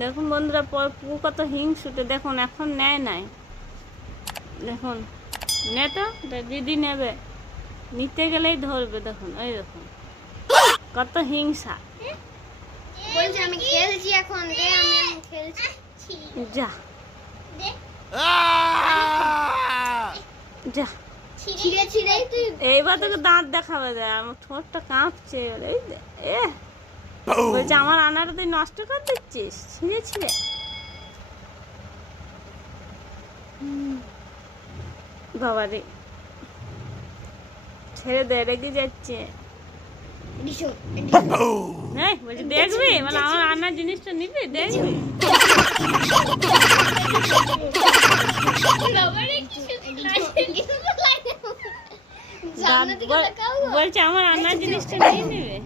দেখুন বন্ধুরা পর পুকু কত হিংসুটে দেখুন এখন নেয় নাই। দেখুন নে তো দিদি নেবে। নিতে গেলেই ধরবে দেখুন ওই দেখুন। কত হিংসা। বলছে আমি খেলছি এখন দে আমি খেলছি। যা। যা। এইবার তোকে দাঁত দেখাবে দেয় আমার ঠোঁটটা কাঁপছে এ। বলছে আমার আনাটা তুই নষ্ট করে দিচ্ছিস? ছিঁড়ে ছিঁড়ে। বাবা রে ছেড়ে দে রেগে যাচ্ছে। দেখবি? মানে আমার রান্নার জিনিসটা নিবি? দেখবি? বলছে আমার রান্নার জিনিসটা নিয়ে নেবে?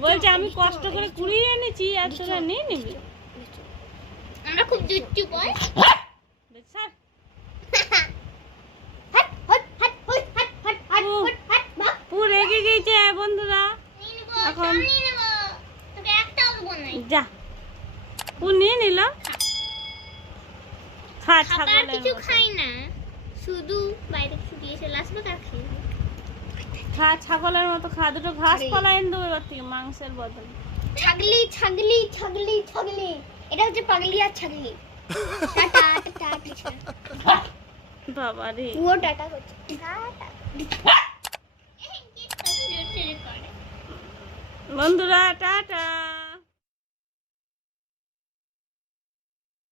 বলছে আমি কষ্ট করে কুড়িয়ে এনেছি আর তোরা নিয়ে নিবি। আমরা খুব দুষ্টু বল বলছি, "স্যার, হাট হাট হাট হাট হাট হাট হাট ও। রেগে গেছে বন্ধুরা। এখন- যা। পু নিয়ে নিল। খা। ছাগলের কিছু খাই না। শুধু বাইরে শুকিয়ে চলে আসবে আর না। খা ছাগলের মতো খা দুটো ঘাস পালা এনে দেবো এবার থেকে মাংসের বদলে ছাগলি ছাগলি ছাগলি ছাগলি এটা হচ্ছে পাগলি আর ছাগলি টাটা টাটা বাবা রে ও টাটা করছে টাটা বন্ধুরা টাটা